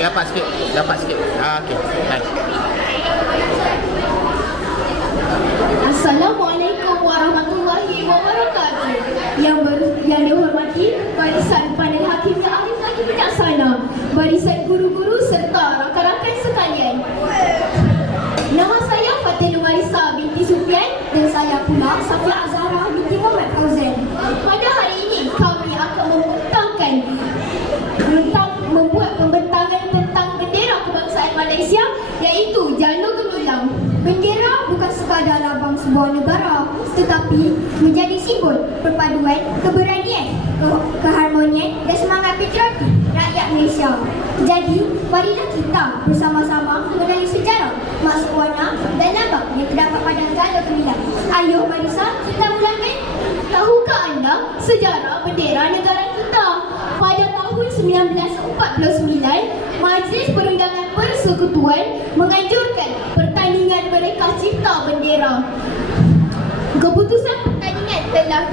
Rapat sikit. Okey. Baik. Assalamualaikum warahmatullahi wabarakatuh. Yang dihormati Barisan Panel Hakim yang Arif lagi bijaksana, barisan guru-guru serta rakan-rakan sekalian. Nama saya Fatin Marisa binti Sufian dan saya pula Safia Azhara binti Muhammad Fauzan. Pada hari ini kami akan membuat pembentangan tentang bendera kebangsaan Malaysia, iaitu Jalur Gemilang. Bendera bukan sekadar lambang sebuah negara, tetapi menjadi simbol perpaduan keberanian, keharmonian dan semangat patriotik rakyat Malaysia. Jadi, marilah kita bersama-sama mengenali sejarah, maksud warna dan lambang yang terdapat pada Jalur Gemilang. Ayo Marisa, kita mulakan. Tahukah anda sejarah bendera negara kita? Pada tahun 1949, Majlis Perundangan Persekutuan menganjurkan pertandingan Mereka Cipta Bendera. Keputusan pertandingan telah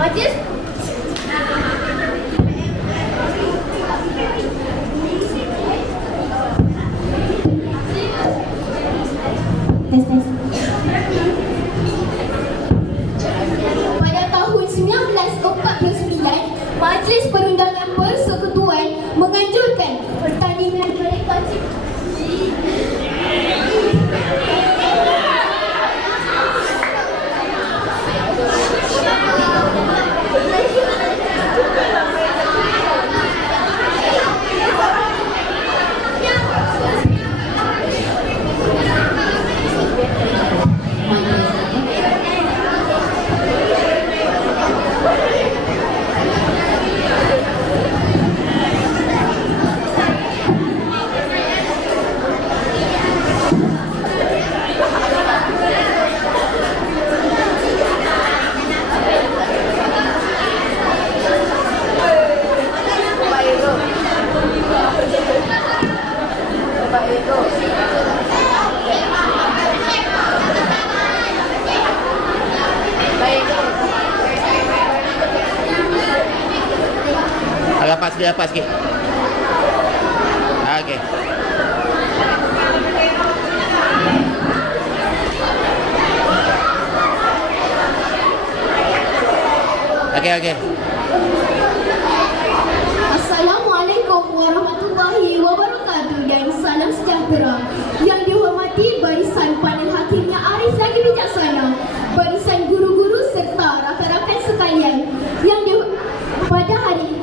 Majlis Pada tahun 1949, Majlis Perundangan Persekutuan menganjurkan pertandingan Mereka Cipta. Rapat sikit. Okey. Okey. Assalamualaikum warahmatullahi wabarakatuh dan salam sejahtera. Yang dihormati Barisan Panel Hakim yang Arif lagi bijaksana, barisan guru-guru serta rakan-rakan sekalian. Pada hari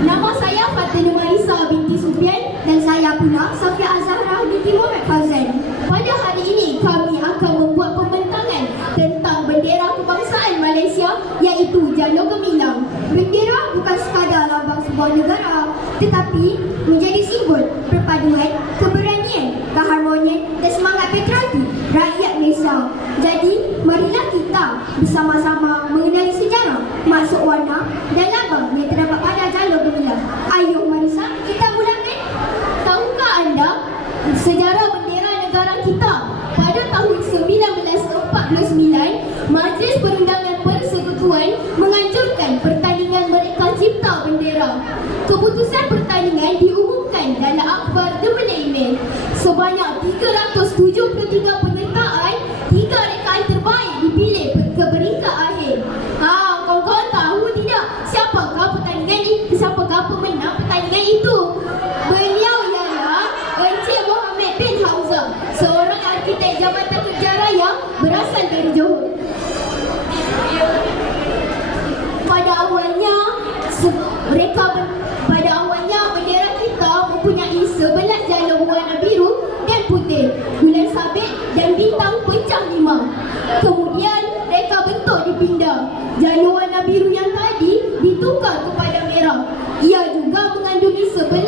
Nama saya Fatin Marisa binti Sufian dan saya pula Safia Azhara binti Muhammad Fauzan. Pada hari ini kami akan membuat pembentangan tentang bendera kebangsaan Malaysia, iaitu Jalur Gemilang. Bendera bukan sekadar lambang sebuah negara, tetapi menjadi simbol perpaduan keberanian, keharmonian dan semangat patriotik rakyat Malaysia. Jadi, marilah kita bersama-sama mengenali sejarah, maksud warna dan lambang yang terdapat pada Jalur Gemilang. Ayo Marisa, kita mulakan. Tahukah anda sejarah bendera negara kita? Pada tahun 1949, Majlis Perundangan Persekutuan menganjurkan pertandingan Mereka Cipta Bendera. Keputusan pertandingan diumumkan dalam akhbar The Malay Mail. Sebanyak 373 penyertaan, 3 rekaan terbaik dipilih ke peringkat akhir. Kawan-kawan tahu tidak siapakah pemenang pertandingan itu? Beliau ialah Encik Mohamed bin Hamzah, seorang arkitek Jabatan Kerja Raya berasal dari Johor. Pada awalnya bendera kita mempunyai 11 jalur warna biru dan putih, bulan sabit dan bintang pecah 5. Kemudian reka bentuk dipindah. Jalur warna biru yang tadi ditukar kepada merah. Ia juga mengandungi 11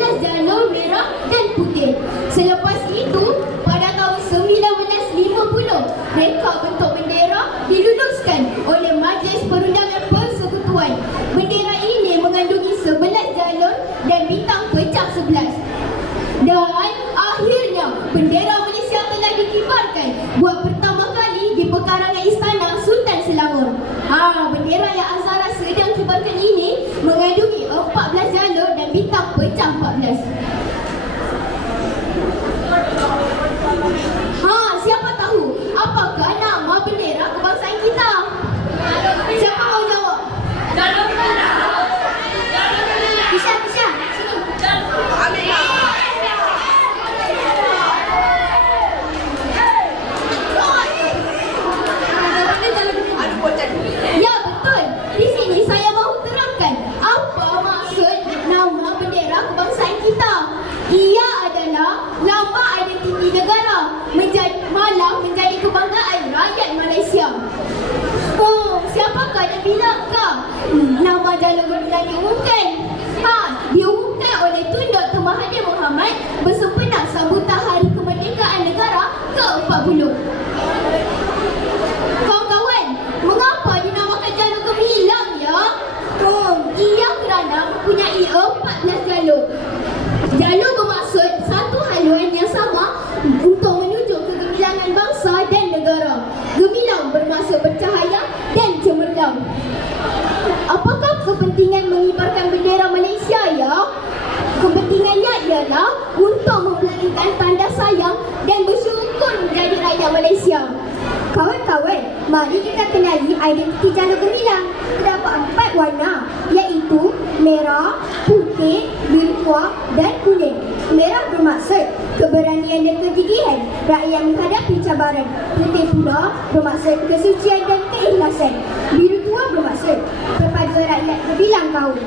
jalur gemilang diumumkan? Diumumkan oleh Tun Dr. Mahathir Mohamad bersempena sambutan Hari Kemerdekaan Negara ke-40. Kawan-kawan, mengapa dinamakan jalur gemilang ya? Ia kerana mempunyai 14 jalur. Jalur bermaksud satu haluan yang sama untuk menuju ke gemilangan bangsa dan negara. Gemilang bermaksud bercahaya dan cemerlang. Apakah kepentingan mengibarkan bendera Malaysia ya? Kepentingannya ialah untuk memberikan tanda sayang dan bersyukur menjadi rakyat Malaysia. Kawan-kawan, mari kita kenali identiti jalur gemilang. Terdapat 4 warna, iaitu merah, putih, biru tua dan kuning. Merah bermaksud keberanian dan kegigihan rakyat menghadapi cabaran. Putih pula bermaksud kesucian dan keikhlasan. Biru tua bermaksud perpaduan rakyat berbilang kaum.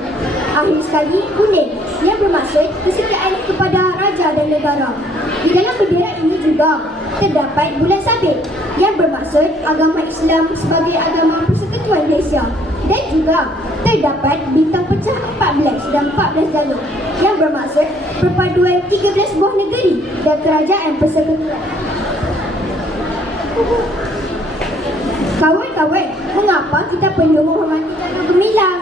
Akhir sekali, kuning yang bermaksud kesetiaan kepada raja dan negara. Di dalam bendera ini juga terdapat bulan sabit yang bermaksud agama Islam sebagai agama persekutuan Malaysia, dan juga terdapat bintang pecah 14 dan 14 jalur yang bermaksud perpaduan 13 buah negeri dan kerajaan persekutuan. Kawan-kawan, mengapa kita perlu menghormati jalur gemilang?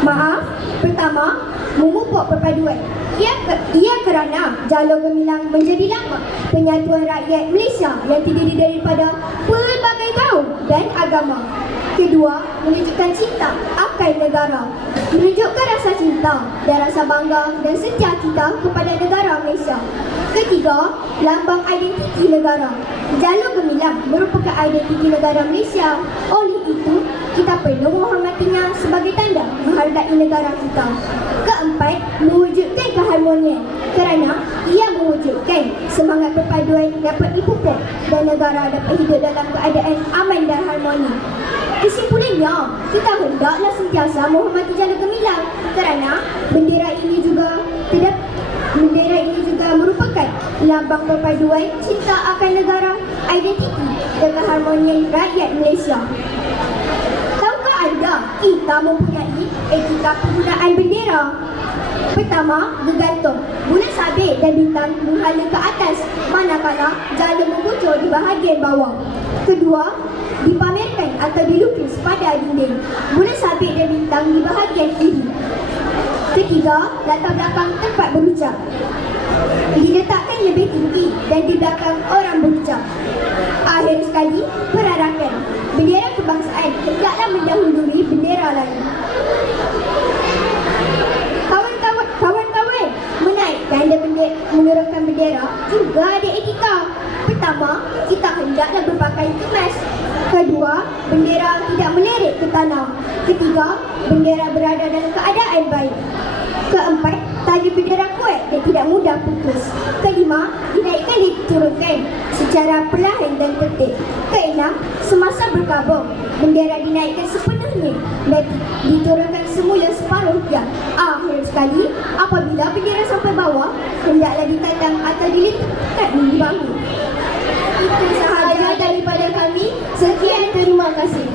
Maaf, pertama, memupuk perpaduan. Ia kerana jalur gemilang menjadi lambang penyatuan rakyat Malaysia yang terdiri daripada pelbagai kaum dan agama. Kedua, menunjukkan cinta akan negara. Menunjukkan rasa cinta dan rasa bangga dan setia kita kepada negara Malaysia. Ketiga, lambang identiti negara. Jalur gemilang merupakan identiti negara Malaysia. Oleh itu, kita perlu menghormatinya sebagai tanda menghargai negara kita. Keempat, mewujudkan keharmonian kerana ia mewujudkan semangat perpaduan dapat dipupuk dan negara dapat hidup dalam keadaan aman dan harmoni. Kesimpulannya, kita hendaklah sentiasa menghormati jalur gemilang kerana bendera ini juga merupakan lambang perpaduan cinta akan negara, identiti dan keharmonian rakyat Malaysia. Tahukah anda kita mempunyai etika penggunaan bendera? Pertama, bergantung. Bulan sabit dan bintang menghala ke atas, manakala jalur membujur di bahagian bawah. Kedua, dipamerkan atau dilukis pada dinding. Bulan sabit dan bintang di bahagian kiri. Ketiga, latar belakang tempat berucap diletakkan lebih tinggi dan di belakang orang berucap. Akhir sekali, perarakan. Bendera kebangsaan hendaklah mendahului bendera lain. Kawan-kawan, menaikkan dan menurunkan bendera juga ada etika. Pertama, kita hendaklah berpakaian kemas. Kedua, bendera tidak melirik ke tanah. Ketiga, bendera berada dalam keadaan baik. Keempat, tali bendera kuat dan tidak mudah putus. Kelima, dinaikkan dan diturunkan secara perlahan dan tertib. Keenam, semasa berkabung, bendera dinaikkan sepenuhnya dan diturunkan semula separuhnya. Akhir sekali, apabila bendera sampai bawah, hendaklah ditandang atau diletakkan di bahu. Itu sahaja daripada kami. Sekian, terima kasih.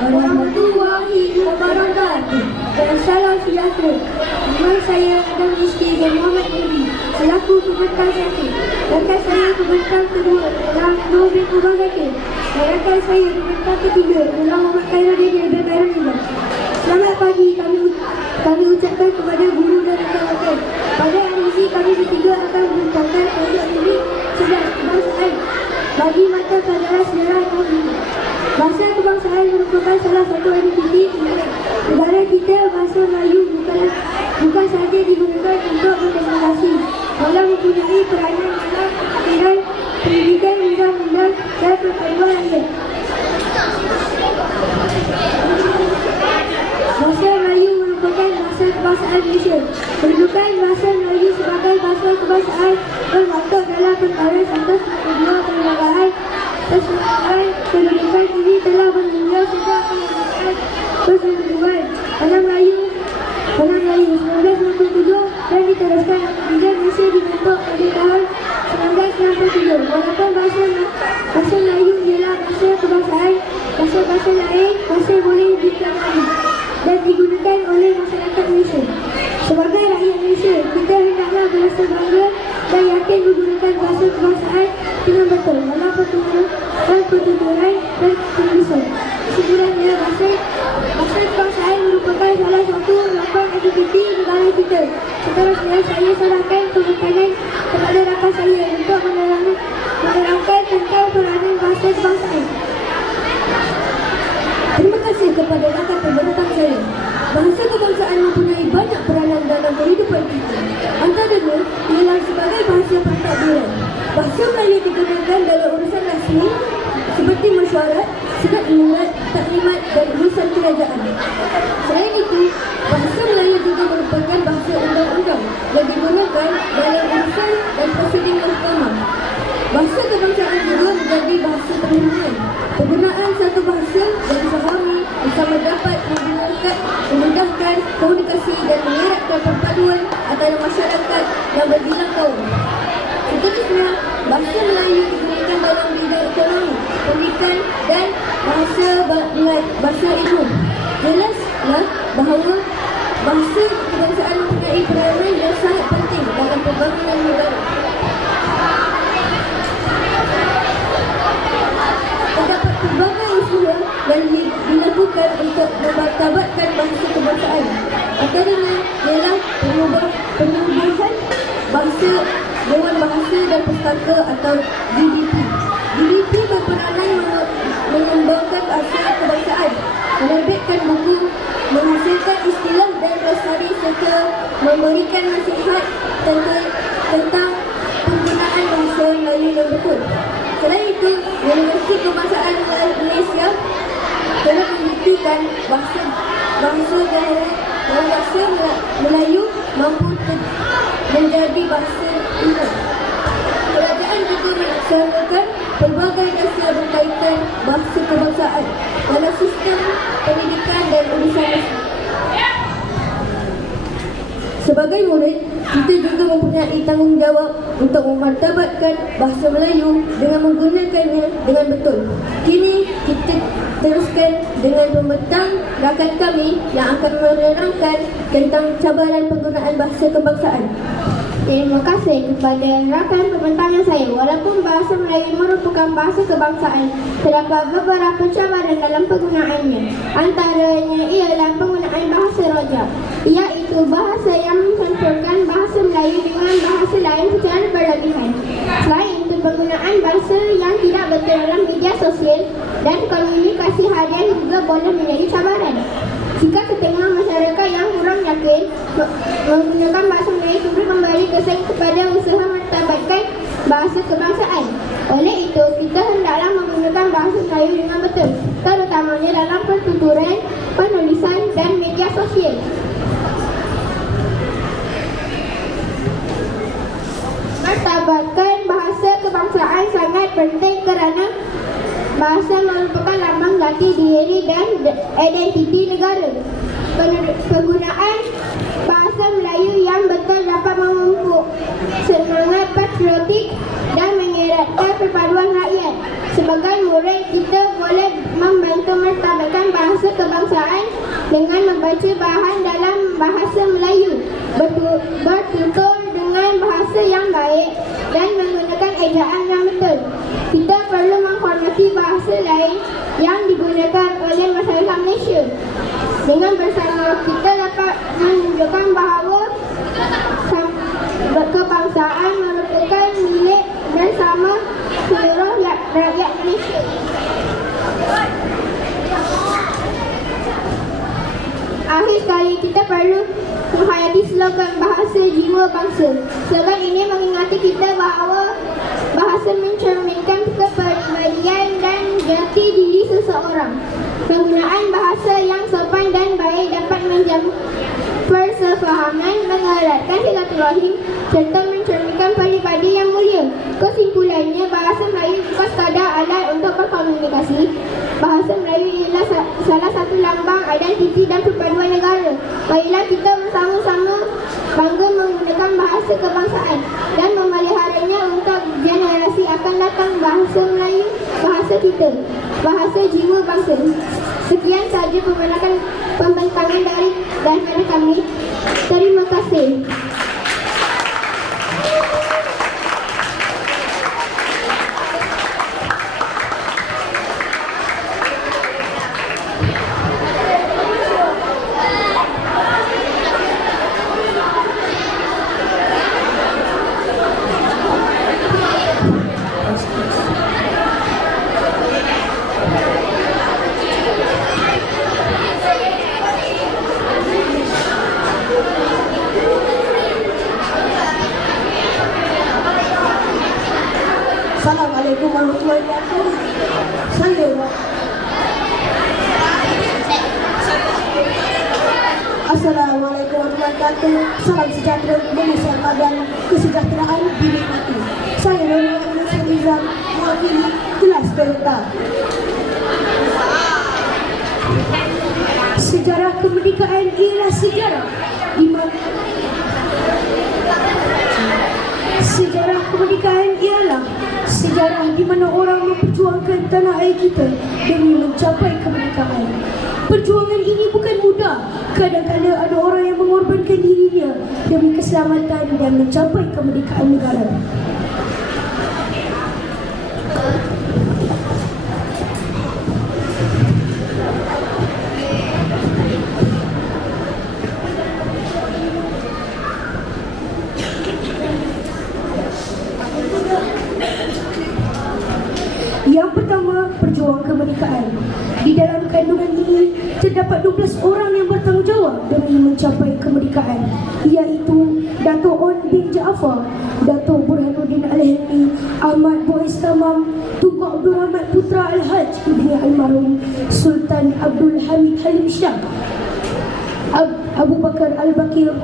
Warahmatullahi wabarakatuh. Dan salam sejahtera. Nama saya Adam Rizki bin Muhammad Nabi, selaku pembentang satu. Rakan saya pembentang kedua dalam Nur bin Kubah Zakir. Dan rakan saya pembentang ketiga dalam Muhammad Khairul Daniel bin Khairul Nila. Selamat pagi kami ucapkan kepada guru dan rakan-rakan. Pada hari ini kami bertiga akan membentangkan tajuk ini 11 kebangsaan bagi mata pelajaran sejarah tahun ini. Bahasa kebangsaan merupakan salah satu identiti negara kita. Bahasa Melayu bukan sahaja digunakan untuk berkomunikasi, malah mempunyai peranan dalam aturan pendidikan, undang-undang dan perpaduan rakyat. Bahasa Melayu merupakan bahasa kebangsaan Malaysia. Kedudukan bahasa Melayu sebagai bahasa kebangsaan bermaksud dalam perkara 192 Perlembagaan Persetujuan Kedudukan ini telah bermula sejak kemerdekaan persekutuan Tanah Melayu 1967 dan diteruskan apabila Malaysia dibentuk pada tahun 1967. Walaupun bahasa Melayu ialah bahasa kebangsaan, bahasa-bahasa lain masih boleh dikenali dan digunakan oleh masyarakat Malaysia. Sebagai rakyat Malaysia, kita hendaklah berasa bangga dan yakin menggunakan bahasa kebangsaan dengan betul dalam pertuturan dan penulisan. Sebenarnya, bahasa kebangsaan merupakan salah satu lambang identiti negara kita. Seterusnya, saya serahkan pemakanan kepada rakan saya untuk menerangkan tentang peranan bahasa kebangsaan. Terima kasih kepada rakan pembentak saya. Bahasa kebangsaan mempunyai banyak peranan dalam kehidupan kita. Antaranya ialah sebagai bahasa pentadbiran. Bahasa Melayu digunakan dalam urusan rasmi seperti mesyuarat, senat imurat, taklimat dan urusan kerajaan. Selain itu, bahasa Melayu juga merupakan bahasa undang-undang yang digunakan dalam urusan dan prosedur mahkamah. Bahasa kebangsaan juga menjadi bahasa perhubungan. Penggunaan satu bahasa yang difahami bersama dapat memudahkan komunikasi dan mengeratkan perpaduan antara masyarakat yang berbilang kaum. Seterusnya, bahasa Melayu digunakan dalam bidang ekonomi, pendidikan dan bahasa ilmu. Jelaslah bahawa bahasa kebangsaan mempunyai peranan yang sangat penting dalam pembangunan negara. Terdapat pelbagai usaha yang dilakukan untuk memartabatkan bahasa kebangsaan. Antaranya ialah penubuhan bahasa Dewan Bahasa dan Pustaka atau DDP. DDP berperanan mengembangkan bahasa kebangsaan, menerbitkan buku, menghasilkan istilah dan lestari serta memberikan nasihat tentang penggunaan bahasa Melayu yang betul. Selain itu, Universiti Kebangsaan Malaysia telah membuktikan bahasa Melayu mampu menjadi bahasa umum. Kerajaan juga melaksanakan pelbagai dasar berkaitan bahasa kebangsaan dalam sistem pendidikan dan urusan rasmi. Sebagai murid, kita juga mempunyai tanggungjawab untuk memartabatkan bahasa Melayu dengan menggunakannya dengan betul. Kini kita teruskan dengan pembentang rakan kami yang akan menerangkan tentang cabaran penggunaan bahasa kebangsaan. Terima kasih kepada rakan pembentang saya. Walaupun bahasa Melayu merupakan bahasa kebangsaan, terdapat beberapa cabaran dalam penggunaannya. Antaranya ialah penggunaan bahasa rojak, iaitu bahasa yang mencampurkan bahasa Melayu dengan bahasa lain secara berlebihan. Selain itu, penggunaan bahasa yang tidak betul dalam media sosial dan komunikasi harian juga boleh menjadi cabaran. Jika setengah masyarakat yang kurang yakin menggunakan bahasa Melayu sumber kembali kesan kepada usaha mentarbatkan bahasa kebangsaan. Oleh itu, kita hendaklah menggunakan bahasa Melayu dengan betul, terutamanya dalam pertuturan, penulisan dan media sosial. Mentarbatkan bahasa kebangsaan sangat penting kerana bahasa merupakan lambang jati diri dan identiti negara. Penggunaan bahasa Melayu yang betul dapat memupuk semangat patriotik dan mengeratkan perpaduan rakyat. Sebagai murid, kita boleh membantu mentarbatkan bahasa kebangsaan dengan membaca bahan dalam bahasa Melayu, bertutur dengan bahasa yang baik dan menggunakan ejaan yang betul. Kita perlu menghormati bahasa lain yang digunakan oleh masyarakat Malaysia. Dengan bersama, kita dapat menunjukkan bahawa kebangsaan merupakan milik bersama seluruh rakyat Malaysia. Akhir sekali, kita perlu menghayati slogan bahasa jiwa bangsa. Slogan ini mengingati kita bahawa bahasa mencerminkan kepribadian dan jati diri seseorang. Penggunaan bahasa yang sopan dan baik dapat menjamin persefahaman, mengeratkan silaturahim serta mencerminkan pribadi yang mulia. Kesimpulannya, bahasa Melayu bukan sekadar alat untuk berkomunikasi. Bahasa Melayu ialah salah satu lambang identiti dan perpaduan negara. Marilah kita bersama-sama bangga menggunakan bahasa kebangsaan dan memeliharanya untuk generasi akan datang. Bahasa Melayu, bahasa kita, bahasa jiwa bangsa. Sekian sahaja pembentangan daripada kami. Terima kasih. Assalamualaikum warahmatullahi wabarakatuh. Saya Assalamualaikum warahmatullahi wabarakatuh. Salam sejahtera Indonesia dan kesejahteraan dinikmati. Saya Nurul Abdul Rizal, mewakili kelas Toyota. Sejarah kemerdekaan ialah sejarah di mana sejarah kemerdekaan ialah sejarah di mana orang memperjuangkan tanah air kita demi mencapai kemerdekaan. Perjuangan ini bukan mudah. Kadang-kadang ada orang yang mengorbankan dirinya demi keselamatan dan mencapai kemerdekaan negara. Yang pertama, perjuangan kemerdekaan. Di dalam kandungan ini terdapat 12 orang yang bertanggungjawab demi mencapai kemerdekaan, iaitu Dato' On bin Jaafar, Dato' Burhanuddin Al-Hilmi, Ahmad Bois Tamam, Tunku Abdul Rahman Putra Al-Haj Ibni Almarhum Sultan Abdul Hamid Halim Shah, Abu Bakar Al-Bakir,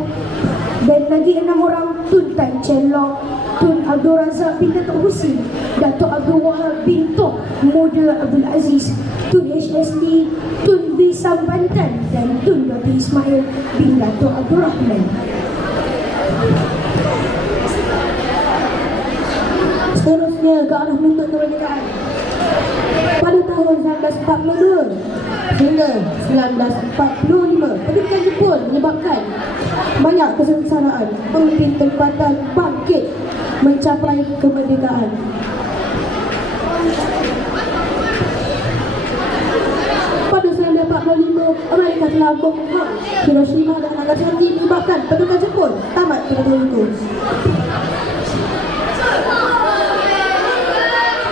dan lagi 6 orang, Tun Tan Chen Lock, Tun Abdul Razak bin Dato' Husin, Dato' Abdul Wahab bin Tok Muda Abdul Aziz, Tun HSD, Tun B. Sambantan, dan Tun Dr. Ismail bin Dato' Abdul Rahman. Seterusnya ke arah menuntut kemerdekaan. Pada tahun 1942 hingga 1945, pendudukan Jepun menyebabkan banyak kesengsaraan. Pemimpin tempatan bangkit mencapai kemerdekaan. Pada 1945, Amerika telah membom Hiroshima dan Nagasaki menyebabkan pendudukan Jepun tamat pada tahun itu.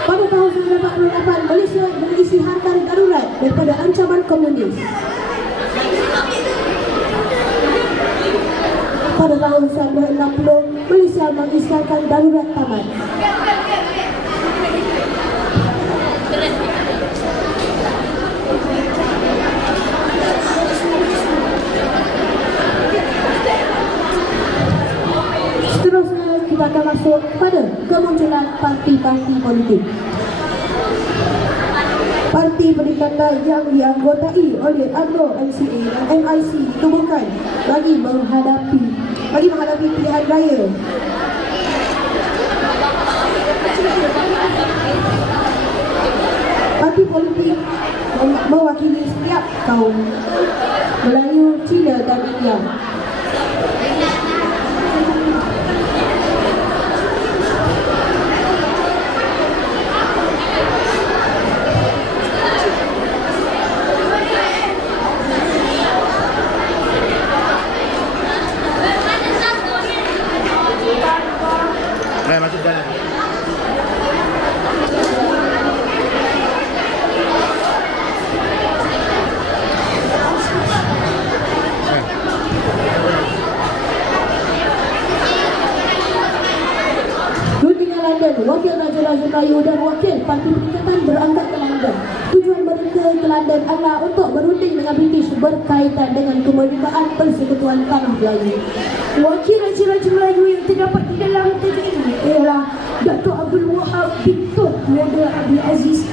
Pada tahun 1948, Malaysia mengisytiharkan darurat daripada ancaman komunis. Pada tahun 1960, Malaysia mengisytiharkan darurat tamat. Seterusnya kita akan masuk pada kemunculan parti-parti politik. Parti Perikatan yang dianggotai oleh UMNO, MCA dan MIC ditubuhkan bagi menghadapi pilihan raya. Parti politik mewakili setiap kaum Melayu, Cina dan India. Masuk dalam. Melayu dan wakil Parti Perikatan berangkat ke London. Tujuan mereka ke London adalah untuk berunding dengan British berkaitan dengan kemerdekaan Persekutuan Tanah Melayu. Wakil Raja-Raja Melayu yang terdapat di dalam tajuk ini ialah Datuk Abdul Wahab bin Tun Muda Abdul Aziz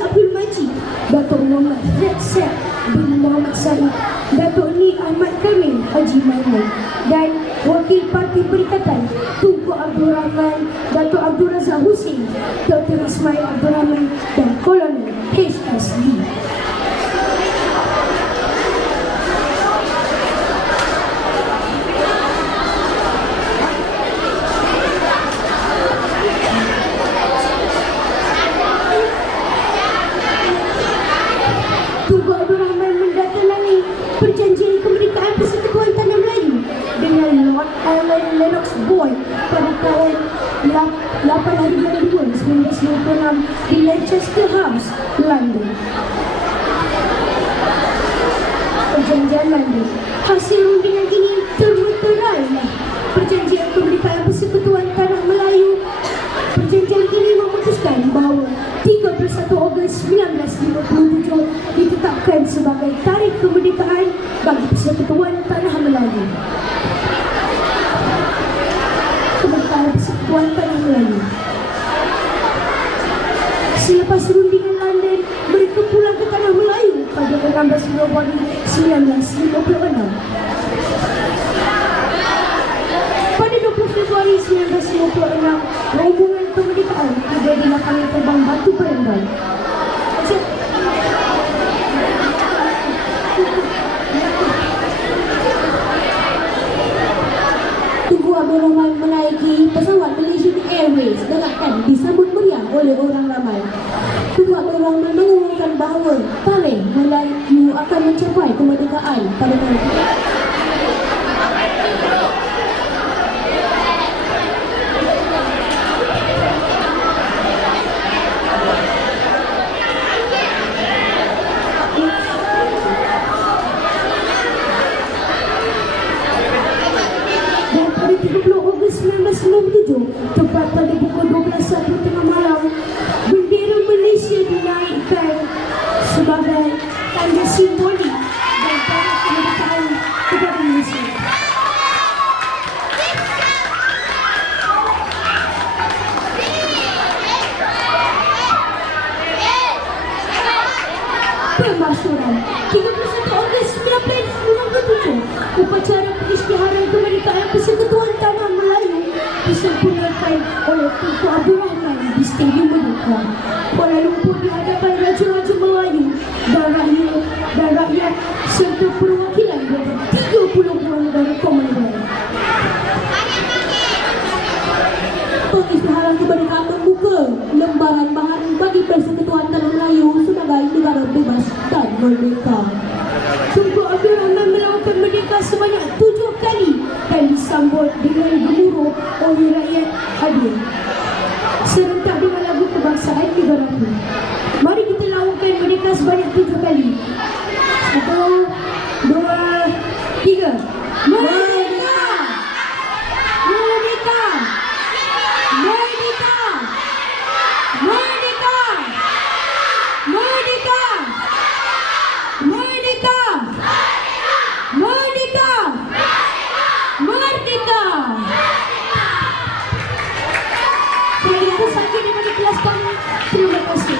Abdul Majid, Datuk Muhammad Zaid bin Muhammad Said, Datuk Ni Ahmad Kamil Haji Maimun, dan Wakil Parti Perikatan Tunku Abdul Rahman, Datuk Abdul Razak Husin, Dr. Ismail Abdul Rahman, dan Kolonel H.S. Lee. Tunku Abdul Rahman mendatangi perjanjian kemerdekaan Persekutuan Tanah Melayu dengan Lord Alan Lennox Boyd pada tahun 8 hari bulan 2 1996 di Leicester House, London. Perjanjian London. Hasil rundingan ini termeterailah perjanjian kemerdekaan Persekutuan Tanah Melayu. Perjanjian ini memutuskan bahawa 31 Ogos 1957 ditetapkan sebagai tarikh kemerdekaan bagi Persekutuan Tanah Melayu. Kemerdekaan Persekutuan Tanah Melayu. Selepas rundingan London, mereka pulang ke Tanah Melayu pada 16 Februari 1956. Pada 20 Februari 1956, rombongan kemerdekaan tiba di lapangan terbang Batu Perendang. Tunku Abdul Rahman menaiki pesawat Malaysian Airways dengan disambut meriah oleh orang ramai. Tunku Abdul Rahman mengumumkan bahawa tarikh Melayu akan mencapai kemerdekaan pada tahun dan pada 30 Ogos 1997, tepat pada pukul 12.01 tengah malam, bendera Malaysia dinaikkan sebagai tanda simbolik dan tanda kemerdekaan kepada Malaysia. Pemasyuran 31 Ogos 1997, upacara pengisytiharan kemerdekaan Persekutuan Tanah Melayu disempurnakan oleh Tunku Abdul Rahman di Stadium Merdeka, Kuala Lumpur di hadapan Raja-Raja Melayu dan rakyat serta perwakilan dari 30 buah negara Commonwealth. Pengisytiharan kemerdekaan membuka lembaran baharu bagi Persekutuan Tanah Melayu sebagai negara bebas dan merdeka. Tunku Abdul Rahman melakukan merdeka sebanyak 7 kali dan disambut dengan gemuruh oleh rakyat hadir serentak dengan lagu kebangsaan negaraku. Mari kita lakukan merdeka sebanyak 7 kali. 1, 2, 3. Merdeka! Merdeka! Merdeka! Merdeka! Merdeka! Merdeka! Merdeka! Merdeka! Itu saja daripada kelas kami. Terima kasih.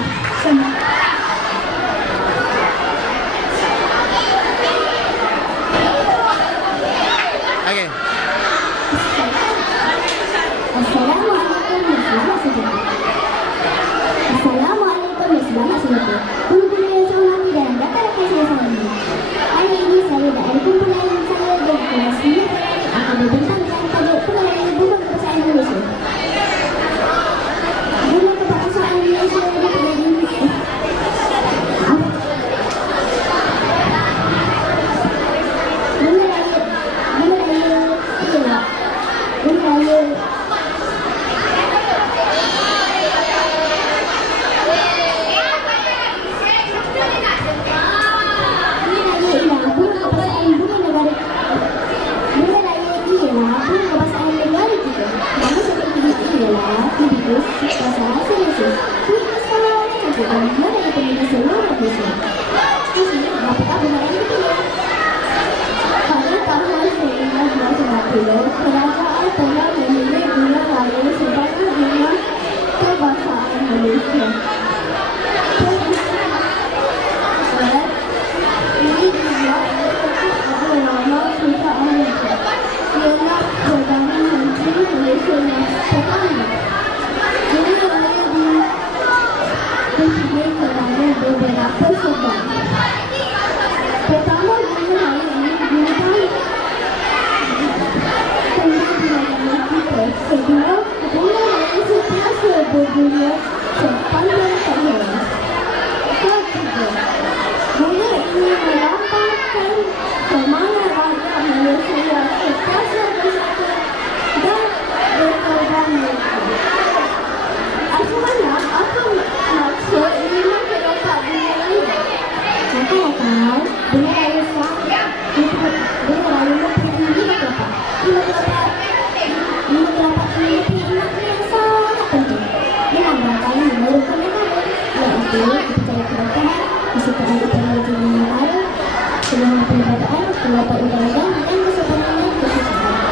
kerajaan, pendapat undang-undang dan kesempurnaan kesusahan.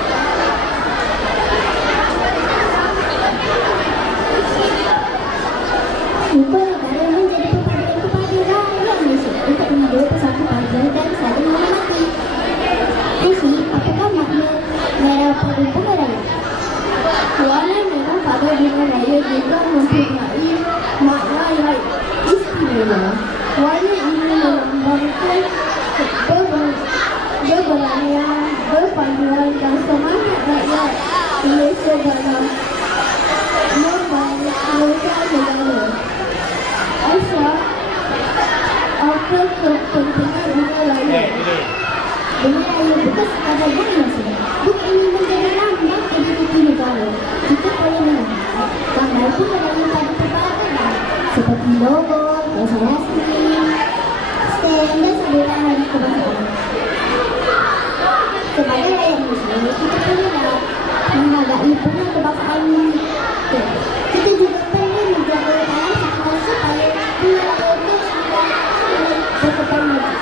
Hukum negara menjadi perpaduan kepada rakyat Malaysia untuk menjaga persatu pada dan saling menghormati. Jadi, apakah makna merah pada bunga raya? Warna merah pada bunga raya juga mempunyai makna yang istimewa. Warna ini melambangkan keberanian, berpanduan dan semangat rakyat Malaysia dalam membangun negara. Asal apa kepentingan bunga raya? Bunga raya bukan sekadar bunga saja. Bunga ini menjadi lambang identiti negara. Kita boleh melihat gambar bunga raya pada pelbagai seperti logo, bahasa rasmi, stand dan sebutan hari kebangsaan. Sebagai rakyat Malaysia, kita perlulah menghargai bunga kebangsaan kita. Kita juga perlu menjaga dalam situasi supaya bunga raya itu berkembang maju.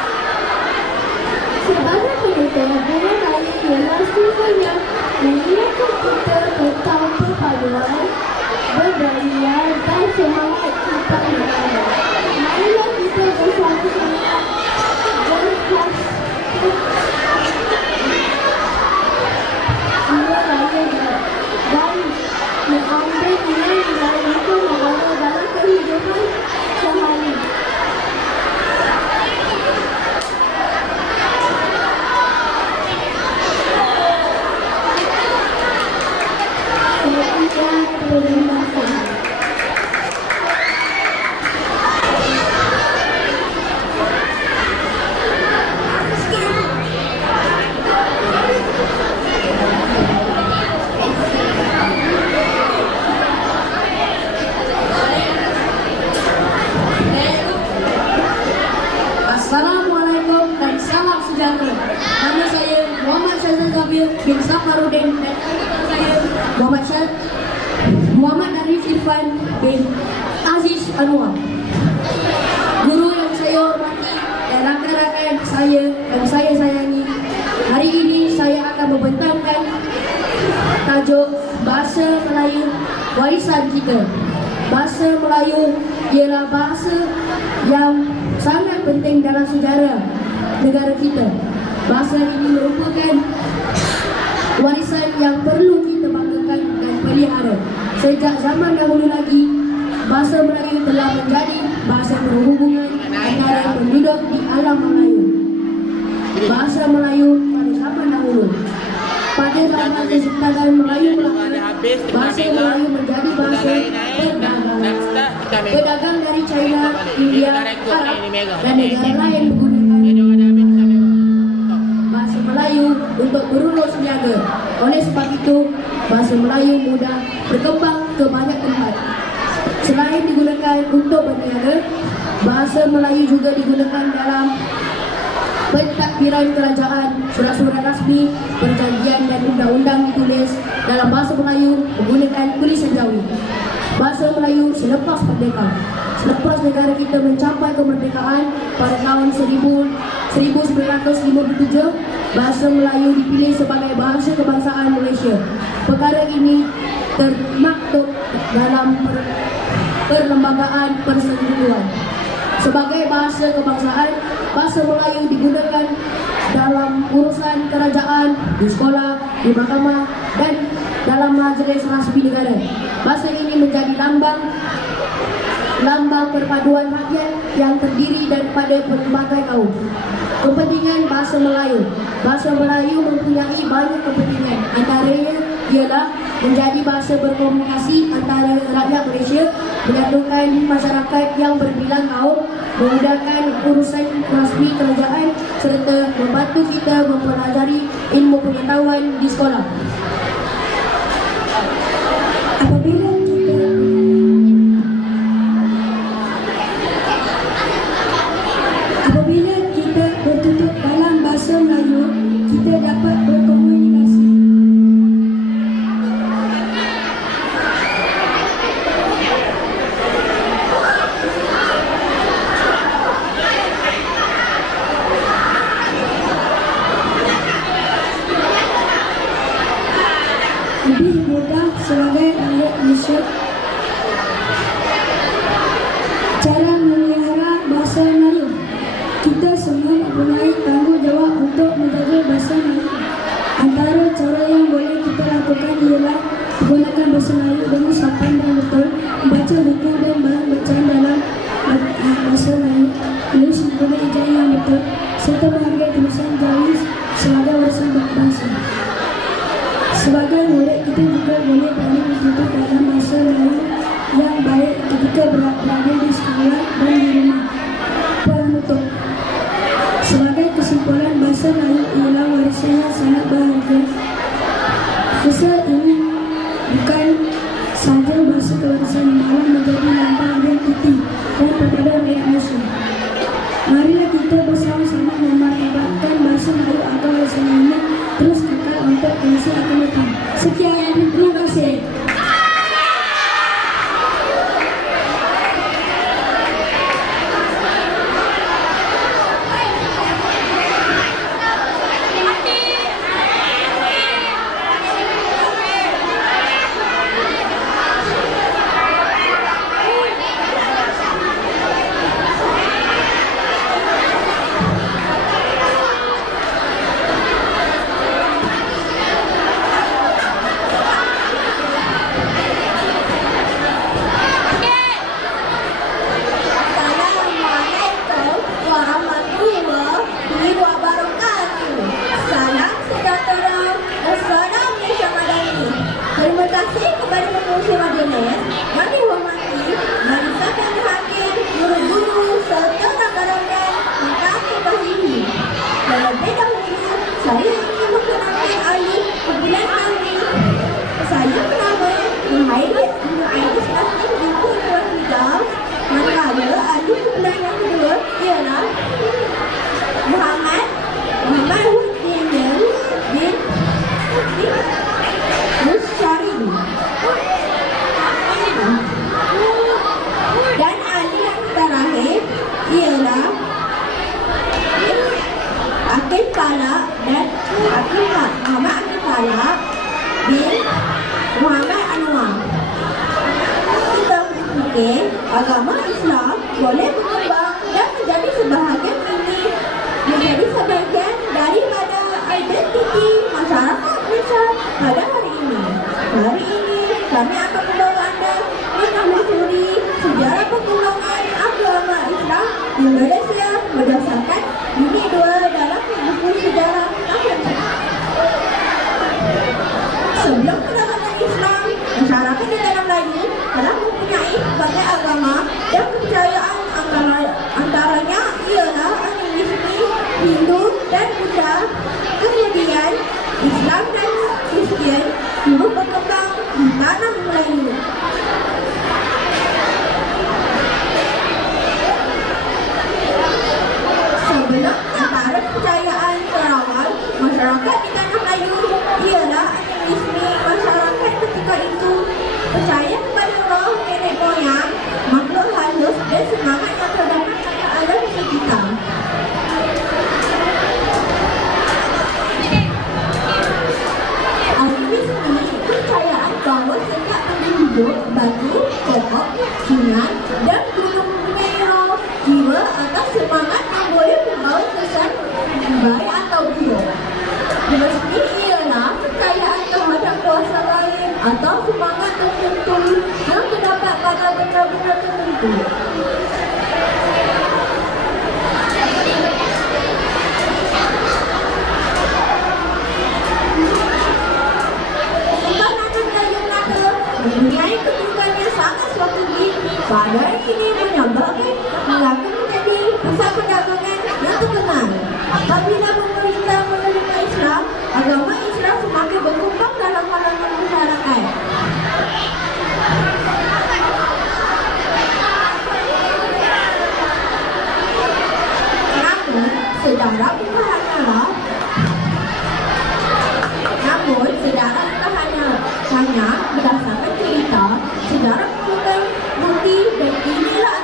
Sebagai penutup, bunga raya ialah simbol yang mengingatkan kita tentang perpaduan, berberanian dan semangat kita negara. Marilah kita bersama-sama berkhas bunga raya dan mengambil nilai-nilai itu negara dalam kehidupan sehari. Terima kasih. Assalamualaikum dan salam sejahtera. Nama saya Muhammad Syazal Zabir bin Safarudin dan saya Muhammad Arif Irfan bin Aziz Anwar. Guru yang saya hormati dan rakan-rakan saya yang saya sayangi, hari ini saya akan membentangkan tajuk Bahasa Melayu Warisan Kita. Bahasa Melayu ialah bahasa yang sangat penting dalam sejarah negara kita. Bahasa ini merupakan warisan yang perlu kita banggakan dan pelihara. Sejak zaman dahulu lagi, bahasa Melayu telah menjadi bahasa perhubungan antara penduduk di alam Melayu. Bahasa Melayu pada zaman dahulu, pada zaman Kesultanan Melayu Melaka, bahasa Melayu menjadi bahasa perdagangan. Pedagang dari China, India, Arab dan negara lain menggunakan bahasa Melayu untuk berulus niaga. Oleh sebab itu, bahasa Melayu mudah berkembang ke banyak tempat. Selain digunakan untuk berniaga, bahasa Melayu juga digunakan dalam pentadbiran kerajaan, surat-surat rasmi, perjanjian dan undang-undang ditulis dalam bahasa Melayu menggunakan tulisan Jawi. Bahasa Melayu selepas merdeka. Selepas negara kita mencapai kemerdekaan pada tahun 1957, bahasa Melayu dipilih sebagai bahasa kebangsaan Malaysia. Perkara ini termaktub dalam Perlembagaan Persekutuan. Sebagai bahasa kebangsaan, bahasa Melayu digunakan dalam urusan kerajaan, di sekolah, di mahkamah dan dalam majlis rasmi negara. Bahasa ini menjadi lambang perpaduan rakyat yang terdiri daripada pelbagai kaum. Kepentingan bahasa Melayu. Bahasa Melayu mempunyai banyak kepentingan. Antaranya ialah menjadi bahasa berkomunikasi antara rakyat Malaysia, menyatukan masyarakat yang berbilang kaum, memudahkan urusan rasmi kerajaan serta membantu kita mempelajari ilmu pengetahuan di sekolah. Apabila kita bertutur dalam bahasa Melayu, kita dapat berkomunikasi. sebagai rakyat Malaysia, cara memelihara bahasa Melayu. Kita semua mempunyai tanggungjawab untuk menjaga bahasa Melayu. Antara cara yang boleh kita lakukan ialah menggunakan bahasa Melayu dengan sopan dan betul, membaca buku dan bahan bacaan dalam bahasa Melayu, menulis dengan ejaan yang betul, serta menghargai tulisan jari sebagai warisan bangsa. Sebagai murid, kita juga boleh berani bertutur dalam bahasa Melayu yang baik ketika berada di sekolah dan di rumah. Penutup. Sebagai kesimpulan, bahasa Melayu ialah warisan yang sangat berharga. Bahasa ini bukan sahaja bahasa kewarisan, malah menjadi lambang identiti dan persaudaraan rakyat Malaysia. Marilah kita bersama-sama memanfaatkan bahasa Melayu agar warisan ini terus kekal untuk generasi akan datang. Sekian, terima kasih. Terima kasih kepada Pengurusi Madinah yang dihormati, barisan yang hadir, guru-guru serta rakan-rakan yang kami kasihi. Terlebih dahulu, saya ingin memperkenalkan ahli kumpulan kami. Saya bernama Nuhaidis Nasib binti Tuan Hijau. Manakala ahli kumpulan yang kedua ialah Muhammad Huddin bin Syarif. Dan ahli yang terakhir ialah Akil Falak dan Muhammad Akil Falak bin Muhammad Anwar. Kita berfikir agama Islam boleh berkembang dan menjadi sebahagian daripada identiti masyarakat Malaysia pada hari ini. Hari ini kami akan membawa anda menelusuri sejarah perkembangan agama Islam di Malaysia berdasarkan unit 2 dalam buku sejarah nasional. Sebelum peradaban Islam, masyarakat di tanah Melayu telah mempunyai berbagai agama dan kepercayaan, antaranya ialah animisme, Hindu dan Buddha. Kemudian Islam dan Kristian turut berkembang di tanah Melayu. Sebelum antara kepercayaan terawal masyarakat di tanah Melayu ialah animisme. Masyarakat ketika itu percaya kepada roh nenek moyang, makhluk halus dan semangat yang terdapat pada alam sekitar. Kepercayaan bahawa setiap individu, batu, pokok, sungai dan gunung mempunyai roh, jiwa atau semangat yang boleh membawa kesan baik atau buruk. Meski ialah percayaan terhadap kuasa lain atau semangat tertentu yang terdapat pada benda-benda tertentu. Mempunyai kedudukan yang sangat strategis pada hari ini menyebabkan Melaka menjadi pusat perdagangan yang terkenal. Apabila pemerintah menerima Islam, agama Islam semakin berkembang dalam kalangan masyarakat. Namun, sejarah bukanlah hanya berdasarkan cerita, sejarah merupakan bukti dan inilah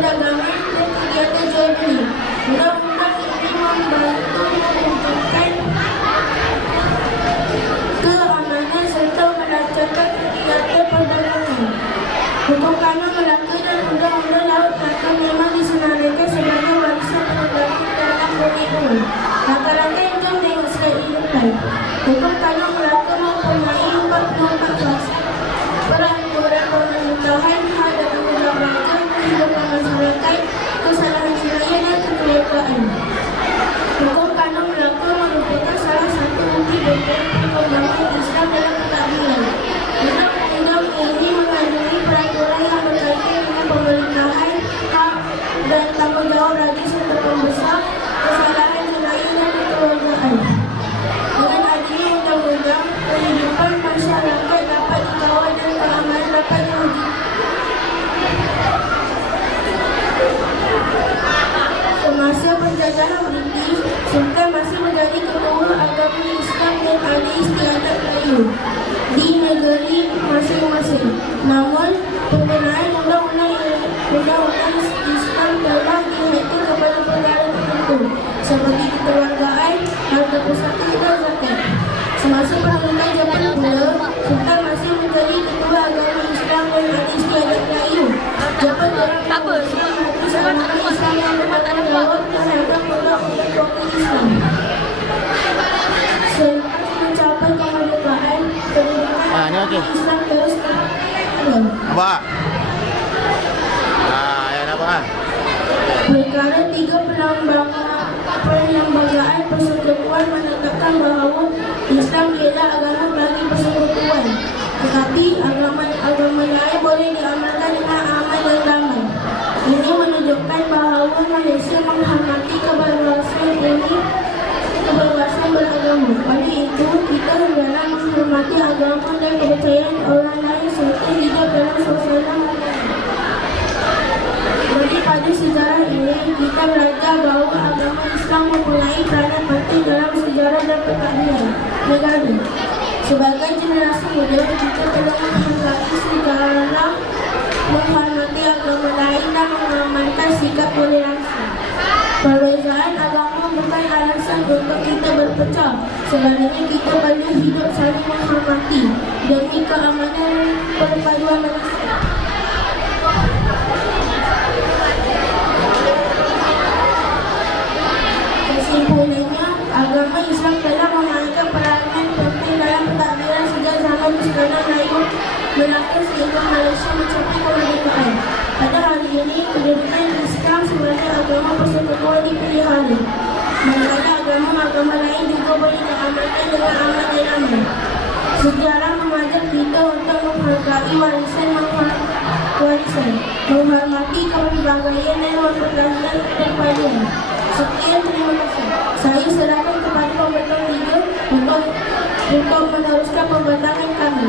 perdagangan dan kegiatan jual beli. Undang-undang ini membantu mewujudkan keamanan serta melancarkan kegiatan perdagangan. Hukum kanon Melaka dan Undang-Undang Laut Melaka memang disenaraikan sebagai warisan peninggalan dalam penipuan. Langkah-langkah yang jauh dengan slide ini depan. Hukum kanon Melaka mempunyai 44 pasal peraturan pemerintahan, hak dan tanggungjawab raja, kehidupan masyarakat, kesalahan wilayah dan kekeluargaan. Hukum kanon Melaka merupakan salah satu bukti bentuk perkembangan Islam dalam pentadbiran. Undang-undang ini mengandungi peraturan yang berkaitan dengan pemerintahan, hak dan tanggungjawab raja serta pembesar, kesalahan wilayah dan kekeluargaan. Dengan adanya undang-undang, kehidupan masyarakat dapat dikawal dan keamanan dapat diwujudkan. Semasa penjajahan British, Sultan masih menjadi ketua agama Islam dan ada istiadat Melayu di negeri masing-masing. Namun, penggunaan undang-undang Islam telah dihaikan kepada perkara tertentu seperti kekeluargaan, harta pusaka dan zakat. Semasa pemerintahan Jepun pula, Sultan masih menjadi ketua agama Islam dan ada istiadat Melayu. Jepun telah menghapus agama Islam yang bertanggungjawab terhadap produk-produk Islam. Selepas mencapai kemerdekaan, pendidikan okey. Islam terus berkembang. Nampak? Yang nampak? Perkara 3 Perlembagaan Persekutuan menetapkan bahawa Islam ialah agama bagi persekutuan, tetapi agama lain boleh diamalkan dengan aman dan damai. Ini menunjukkan bahawa Malaysia menghormati kebebasan beragama. Oleh itu, kita hendaklah menghormati agama dan kepercayaan orang lain serta hidup dalam suasana pada sejarah ini, kita belajar bahawa agama Islam mempunyai peranan penting dalam sejarah dan pentadbiran negara. Sebagai generasi muda, kita telah menghargai sejarah, menghormati agama lain dan mengamalkan sikap toleransi. Perbezaan agama bukan alasan untuk kita berpecah. Sebenarnya kita perlu hidup saling menghormati demi keamanan perpaduan Malaysia. Kesimpulannya, agama Islam telah memainkan peranan penting dalam pentadbiran sejak zaman Sultan Melayu Melaka sehingga Malaysia mencapai kemerdekaan. Pada hari ini, kedudukan Islam sebagai agama persekutuan dipelihara. Manakala agama-agama lain juga boleh diamalkan dengan aman dan damai. Sejarah mengajak kita untuk menghargai warisan, menghormati kepelbagaian dan mempertahankan perpaduan. Sekian, terima kasih. Saya serahkan kepada pembentang tiga untuk meneruskan pembentangan kami.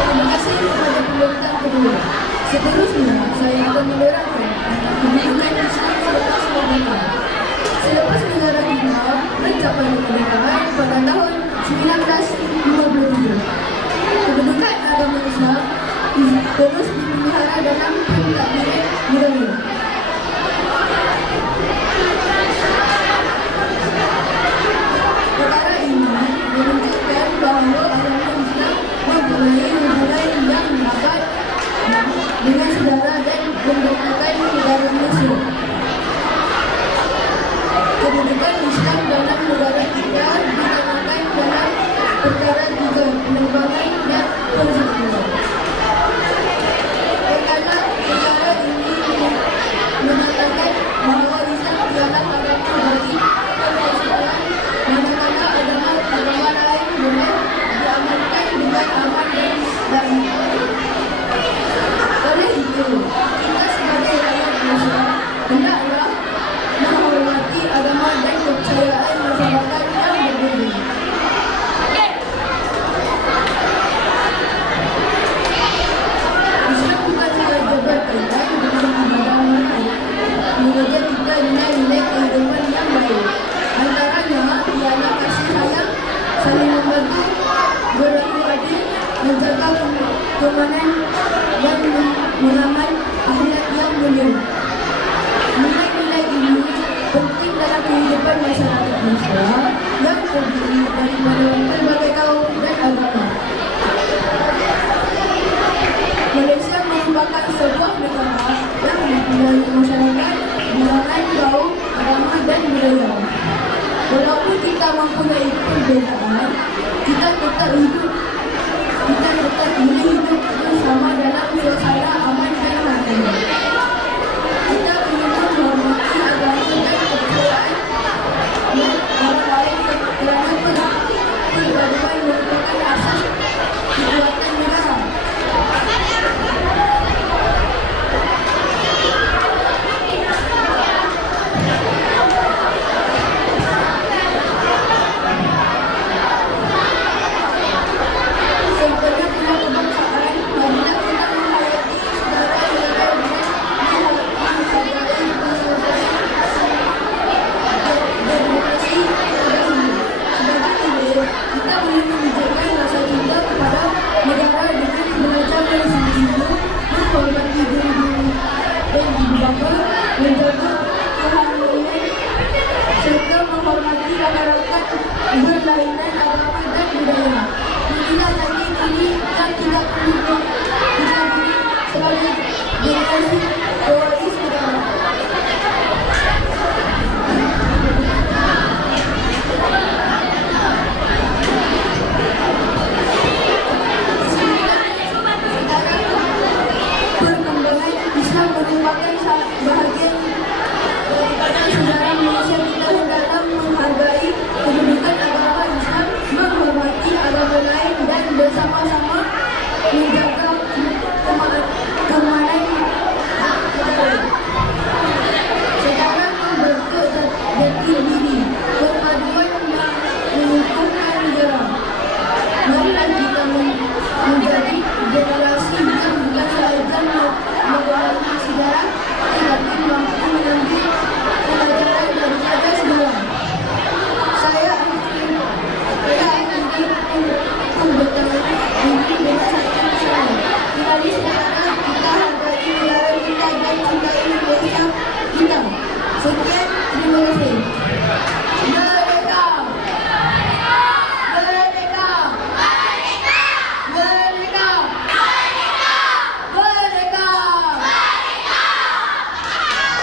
Terima kasih kepada pembentang kedua. Seterusnya, saya akan menerangkan kedudukan Islam selepas kemerdekaan. Selepas negara kita mencapai kemerdekaan pada tahun 1953, kedudukan agama Islam terus dipelihara dalam pentadbiran negara. Perkara ini menunjukkan bahawa agama Islam mempunyai hubungan yang rapat dengan sejarah dan pembentukan negara Malaysia. Kedudukan Islam dalam negara kita dinamakan dalam perkara 3 penerbangan dan persekutuan. Perkara ini menyatakan bahawa Islam ialah agama bagi persekutuan, manakala agama lain boleh diamalkan dengan aman dan damai. Oleh itu, kita sebagai rakyat Malaysia hendak keamanan dan mengaman akhlak yang mulia. Nilai-nilai ini penting dalam kehidupan masyarakat Malaysia yang terdiri daripada berbagai kaum dan agama. Malaysia merupakan sebuah negara yang mempunyai masyarakat bilangan kaum, agama dan budaya. Walaupun kita mempunyai perbezaan, kita tetap boleh hidup bersama dalam suasana aman dan harmoni. Kita perlu menghormati agama dan kepercayaan orang lain kerana perpaduan merupakan asas kekuatan negara. Sempena Hari Kebangsaan, marilah kita menghayati saudara yang demokrasi kita boleh menunjukkan rasa cinta kepada negara dengan belajar dari sungguh-sungguh, menghormati guru-guru dan ibu bapa, menjaga keharmonian serta menghormati rakan-rakan berlainan agama dan budaya. Inilah janji yang tidak perlu kita beri sebagai generasi pewaris negara. Perkembangan Islam merupakan bahagian daripada sejarah Malaysia. Kita dalam menghargai kedudukan agama Islam, menghormati agama lain dan bersama-sama menjaga keamanan negara. Sejarah membentuk jati diri perpaduan mengukuhkan negara. Marilah kita menjadi generasi bukan sahaja mengenali sejarah, tetapi mampu mengambil pelajaran daripada sejarah. Saya akhiri pembekalan ini dengan satu pesan. Mari sekarang kita hargai negara kita dan cintai Malaysia kita. Sekian, terima kasih. Merdeka! Merdeka! Merdeka! Merdeka!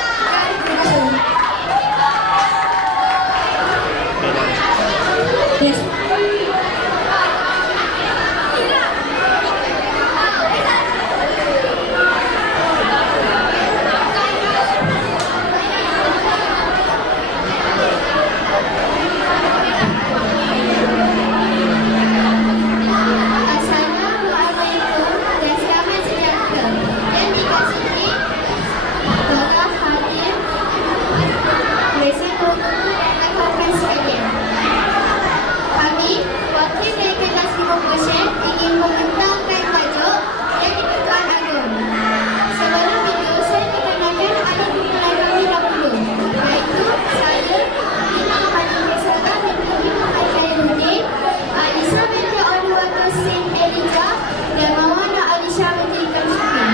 Sekian, terima kasih. Yes. Assalamualaikum dan selamat sejahtera yang dikasihi para hadir Malaysia Tunggu dan rakan-rakan sekalian. Kami, wakil dari kelas 50% ingin membentangkan tajuk yang di-Pertuan Agong. Sebelum itu, saya perkenalkan ahli kumpulan kami dahulu, iaitu saya, Imam Haji Besara binti Imam Al-Khairuddin, Alisa binti Anuwata Sin Elijah dan Mawana Alisha binti Kamsuddin.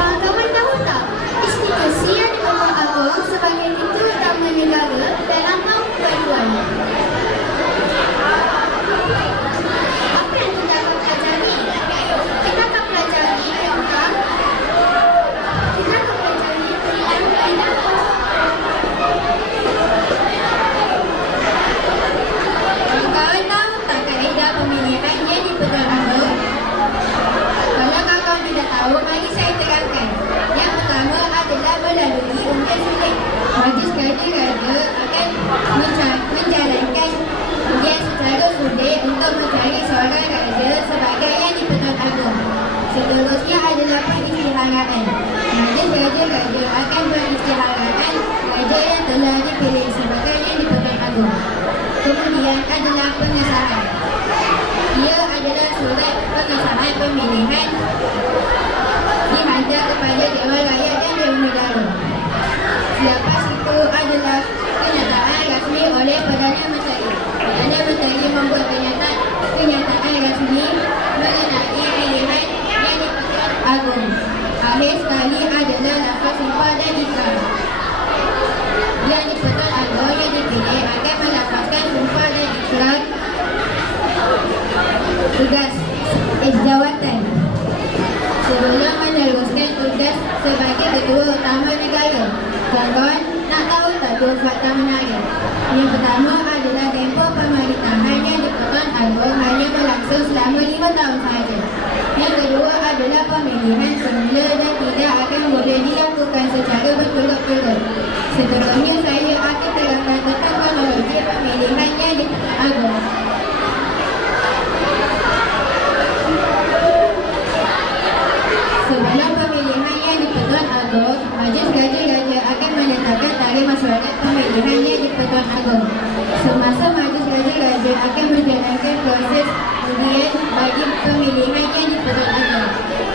Kawan-kawan tahu tak, institusi yang di-Pertuan Agong sebagai pintu utama negara dalam perpaduan. Apa yang kita akan pelajari? Kita akan pelajari tentang kawan-kawan tahu tak kaedah pemilihan yang di-Pertuan Agong? Kalau kawan-kawan tidak tahu, mari saya terangkan. Yang pertama adalah melalui undian sulit. Majlis Kerja-Kerja akan menjalankan undian secara sulit untuk mencari seorang raja sebagai yang di-Pertuan Agong. Seterusnya adalah pengisytiharaan. Majlis Kerja-Kerja akan mengisytiharkan raja yang telah dipilih sebagai yang di-Pertuan Agong. Kemudian adalah pengesahan. Ia adalah surat pengesahan pemilihan dihantar kepada Dewan Rakyat dan Dewan Negara. Selepas itu adalah kenyataan rasmi oleh Perdana Menteri. Perdana Menteri membuat kenyataan rasmi Jawatan. Sebelum meneruskan tugas sebagai ketua utama negara, kawan-kawan nak tahu tak dua fakta menarik? Yang pertama adalah tempoh pemerintahannya di Pertuan Agong hanya berlangsung selama 5 tahun sahaja. Yang kedua adalah pemilihan semula dan tidak akan boleh dilakukan secara berturut-turut. Seterusnya saya akan terangkan tentang kronologi pemilihannya di Pertuan Agong. Sebelum pemilihannya di Pertuan Agong, Majlis Raja-Raja akan menetapkan tarikh masyarakat pemilihannya di Pertuan Agong. Semasa Majlis Raja-Raja akan menjalankan proses undian bagi pemilihannya di Pertuan Agong.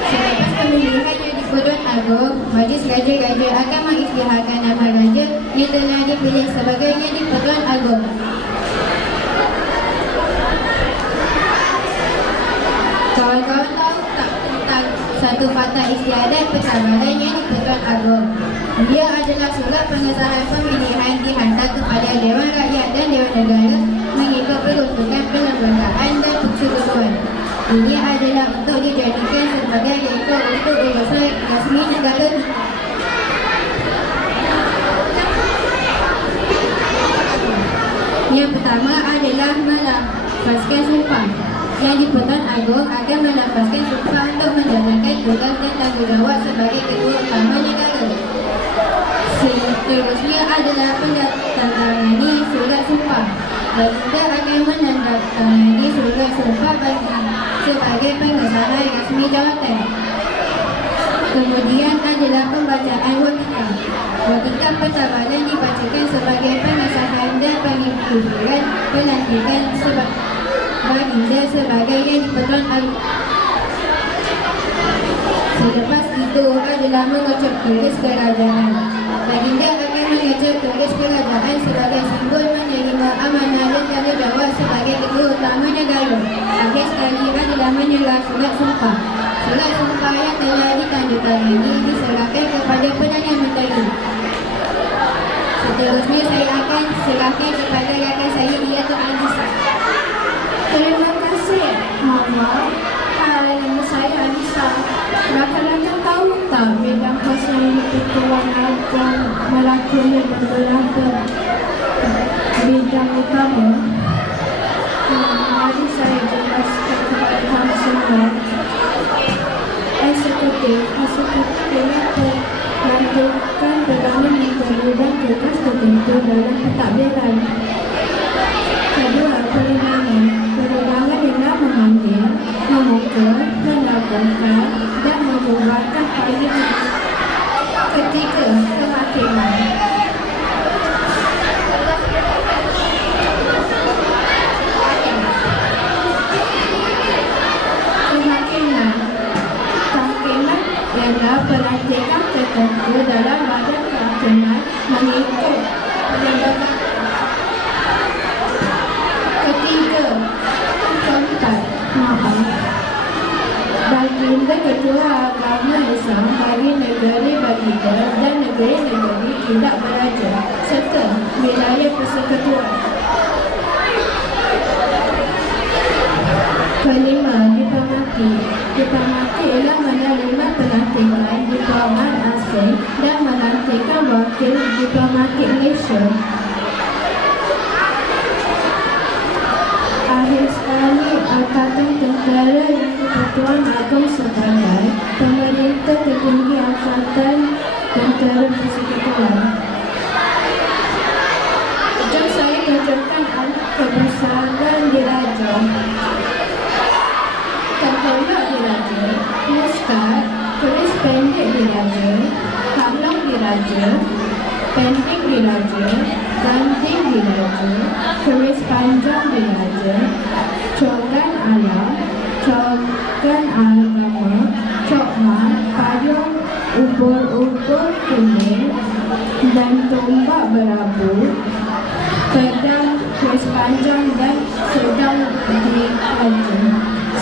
Selepas pemilihannya di Pertuan Agong, Majlis Raja-Raja akan mengisytiharkan nama raja yang telah dipilih sebagainya di Pertuan Agong. Kawan-kawan tahu tak tentang satu fakta istiadat pertabaran yang di Pertuan Agong? Dia adalah surat pengesahan pemilihan dihantar kepada Dewan Rakyat dan Dewan Negara mengikut peruntukan perlembagaan dan persekutuan. Ini adalah untuk dijadikan sebagai rekod untuk urusan rasmi negara kita. Yang pertama adalah melafazkan sumpah. Yang di Pertuan Agong akan melafazkan sumpah untuk menjalankan tugas dan tanggungjawab sebagai ketua utama negara. Seterusnya adalah penandatangani surat sumpah. Baginda akan menandatangani surat sumpah sebagai pengesahan rasmi jawatan. Kemudian adalah pembacaan wakilnya. Wakilnya pertabaran dibacakan sebagai pengesahan dan pengiburan pelantikan Baginda sebagai yang di Pertuan Agong. Selepas itu adalah mengucap tulis kerajaan. Baginda akan mengucap tulis kerajaan sebagai simbol menerima amanah dan tanggungjawab sebagai ketua utama negara. Akhir sekali adalah menyerah surat sumpah. Surat sumpah yang telah ditandatangani diserahkan kepada Perdana Menteri. Seterusnya saya akan serahkan kepada rakan saya Datuk Anissa. Terima kasih, Mama. Nama saya Anissa. Rakan-rakan tahu tak bidang kuasa di Pertuan Agong melakoni beberapa bidang utama? Mari saya jelaskan kepada kamu semua. Eksekutif melakukan Perdana Menteri dan tugas tertentu dalam pentadbiran. Kedua, perundangan dengan memanggil, memuka, melaporkan dan membubarkan parlimen. Ketiga, kehakiman. Kehakiman ialah pelantikan tertentu dalam badan kehakiman mengikut perlembagaan. Baginda Ketua Agama Islam bagi negeri baginda dan negeri-negeri tidak beraja serta wilayah persekutuan. Kelima, diplomati. Diplomati ialah menerima pelantikan diplomat asing dan melantikan wakil diplomatik Malaysia. Akhir sekali, Angkatan Tentera yang di Pertuan Agong sebagai pemerintah tertinggi Angkatan Tentera Persekutuan. Jom saya tunjukkan alat kebesaran diraja. Tengkorak diraja, muskat, keris pendek diraja, halang diraja, pendek diraja, ganting diraja, keris panjang diraja, cogan alam, cogan agama, cokma, payung, ubur-ubur kuning dan tombak berabu, pedang, keris panjang dan sedang diraja.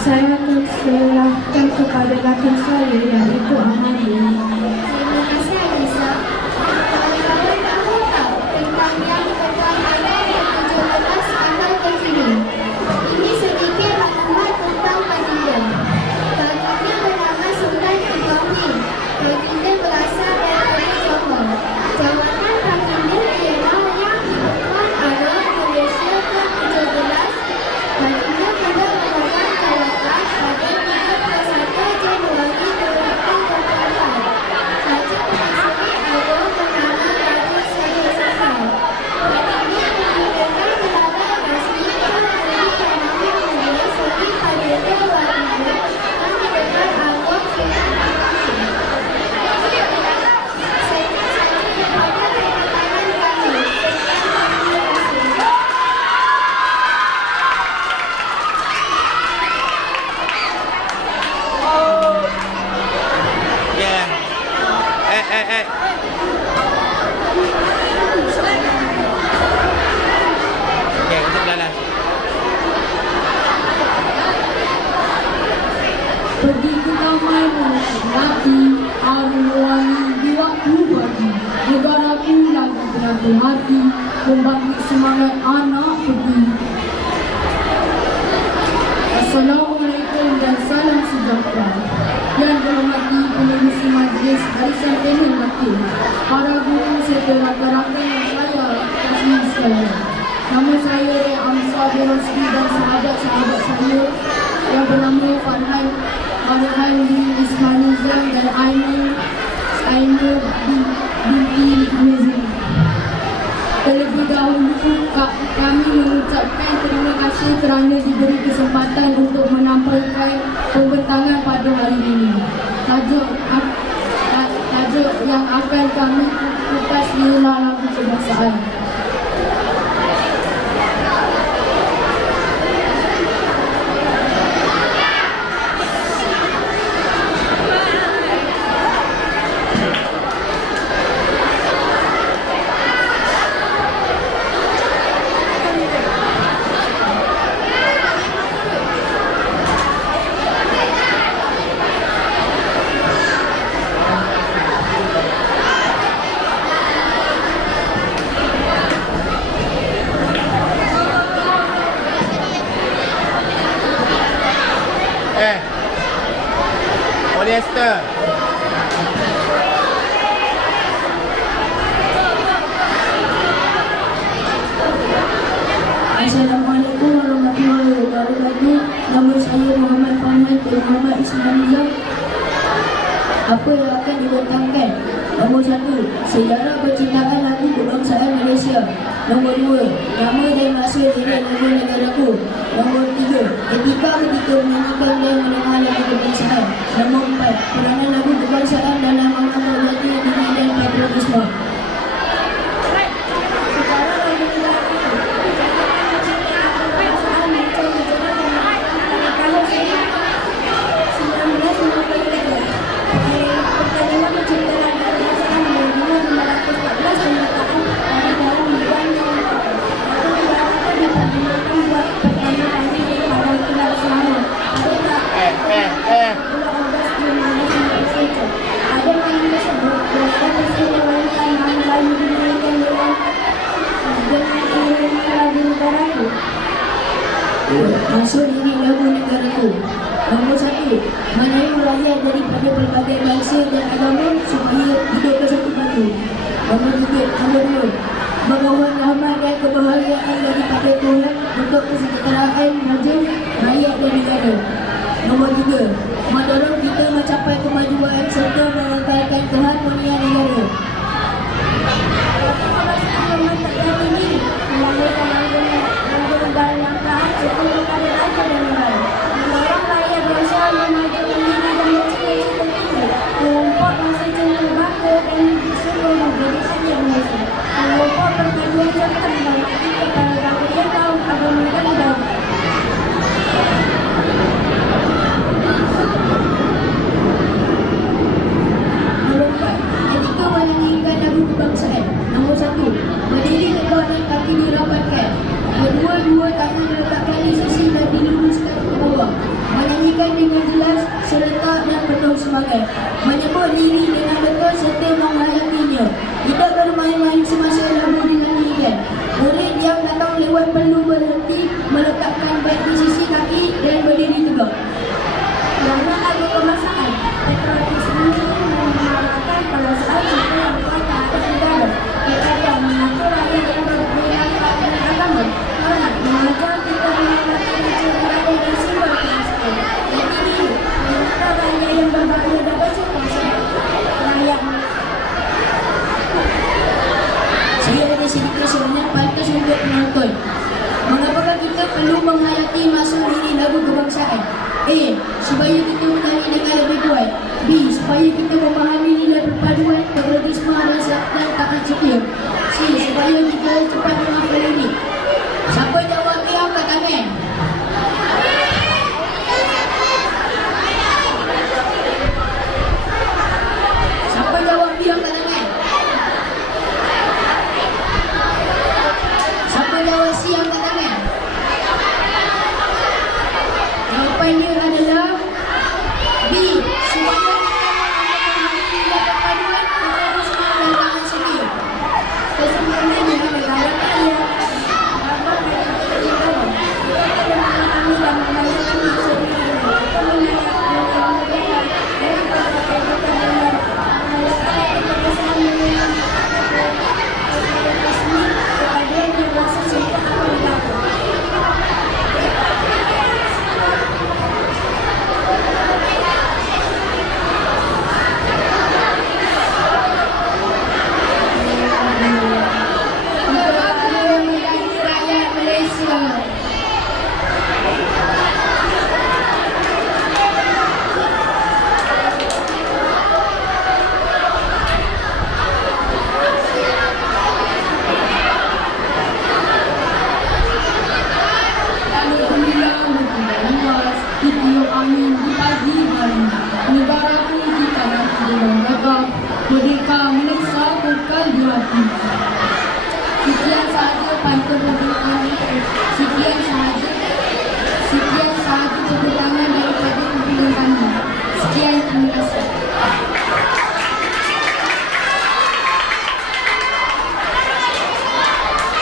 Saya akan serahkan kepada rakan saya iaitu Amadi. Terima kasih Anissa. Kawan-kawan tahu tak tentang yang Pertuan Agong ke-17 atau terkini? Ini sedikit maklumat tentang baginda. Pergi ke kamar menikmati arwani di waktu pagi. Negaraku lagi berakhir hati, membangkit semangat anak pergi. Assalamualaikum dan salam sejahtera. Yang dihormati pengurusi majlis Barisan Emin Makin, para guru serta rakan-rakan yang saya kasih sekalian. Nama saya Amsar bin Rosdi dan sahabat-sahabat saya yang bernama Farhan bin Ismailizam dan Aina binti Mezin. Terlebih dahulu kami mengucapkan terima kasih kerana diberi kesempatan untuk menampilkan pembentangan pada hari ini. Tajuk yang akan kami kupas ialah lagu kebangsaan. Polyester. Assalamualaikum warahmatullahi wabarakatuh. Nama saya Muhammad Farhan bin Muhammad Ismailizam. Apa yang akan dibentangkan? Nombor 1, sejarah percintaan lagu kebangsaan Malaysia. Nombor 2, nama dan masa lirik lagu negaraku. Nombor 3, etika ketika menyanyikan dan mendengar lagu kebangsaan. Nombor 4, peranan lagu kebangsaan dalam menghormati diri dan patriotisme. Maksud diri lagu negaraku. Nombor 1, menyayangi rakyat daripada pelbagai bangsa dan agama supaya hidup bersatu padu. Nombor 2, memohon rahmat dan kebahagiaan daripada Tuhan untuk kesejahteraan raja, rakyat dan negara. Nombor 3, mendorong kita mencapai kemajuan serta mengekalkan keharmonian negara. Nombor 1, berdiri tegak dan kaki dirapatkan. Kedua-dua tangan diletakkan di sisi dan diluruskan ke bawah. Menyanyikan dengan jelas, serentak dan penuh semangat. Menyebut diri dengan betul serta menghayatinya. Tidak bermain-main semasa lagu dinyanyikan. Murid yang datang lewat perlu berhenti, meletakkan beg di sisi kaki dan berdiri tegak. Kerana lagu kebangsaan, patriotisme mengenalkan perasaan kita yang kuat terhadap negara. Kita yang mengatur rakyat yang berbeda dan agama. Hormat mengajar kita menghormati negara dan simbol kebangsaan. Dan ini mengatur rakyat yang berbahaya dan bersumpah rakyat. Saya ada sedikit sebenarnya pantas untuk penonton. Mengapakah kita perlu menghayati maksud diri lagu kebangsaan? A. Supaya kita menyanyi dengan lebih kuat. B. Supaya kita memahami nilai perpaduan, patriotisme dan taat setia. C. Supaya kita cepat